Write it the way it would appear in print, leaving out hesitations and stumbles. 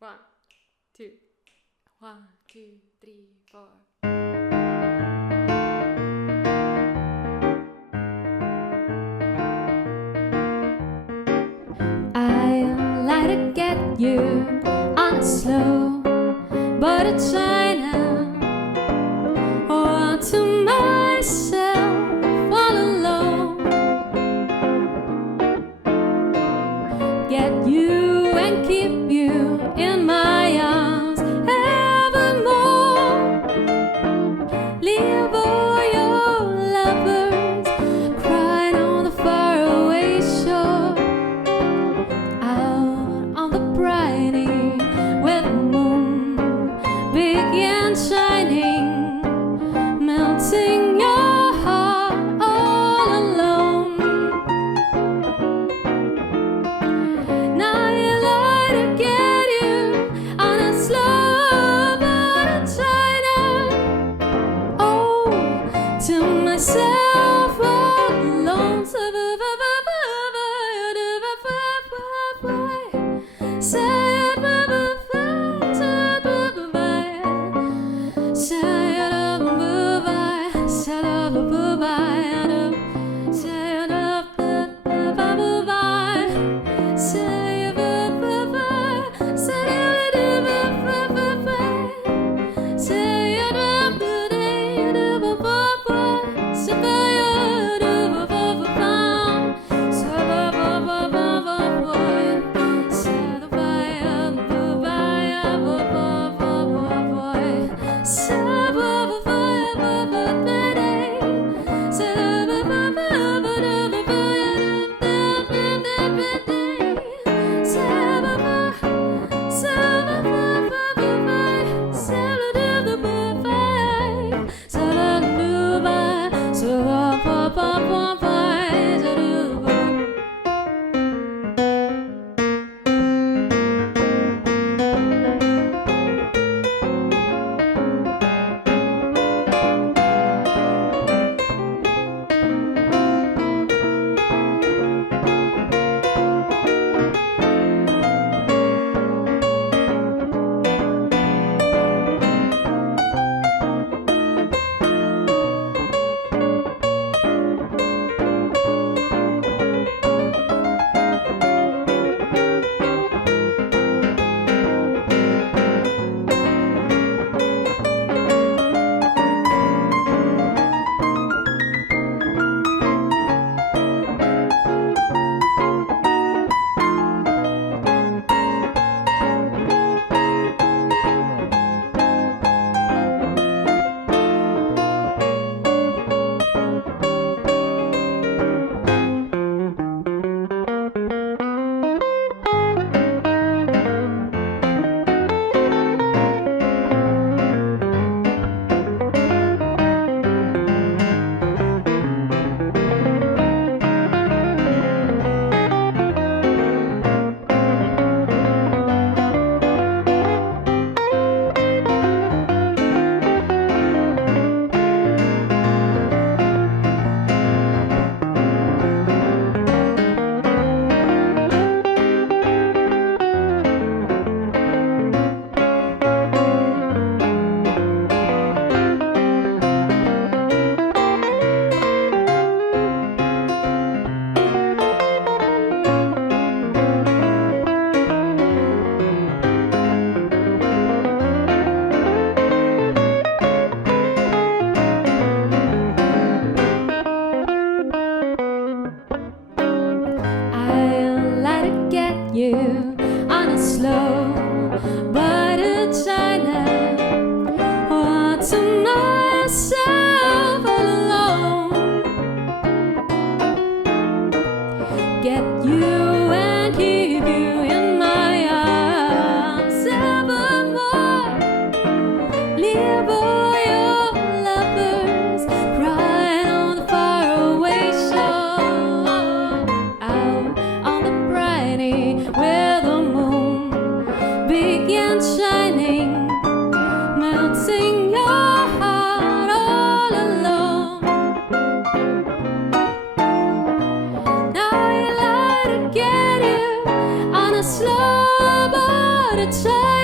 One, two, 1, 2, 3, 4. I'd like to get you on a slow but a China, or to myself all alone. Get you and keep you in my arms evermore. Leave all your lovers crying on the faraway shore. Out on the briny where the moon began shining, melting your heart all alone. Now you'd like to get you on a slow boat to China. Oh, to myself all alone. You on a slow but a China, or to myself all alone. Get you and keep you in my arms evermore. Leave all your lovers crying on the faraway shore. Out on the briny where the moon began shining, melting your heart all alone. Now you'd like to get you on a slow boat but a child.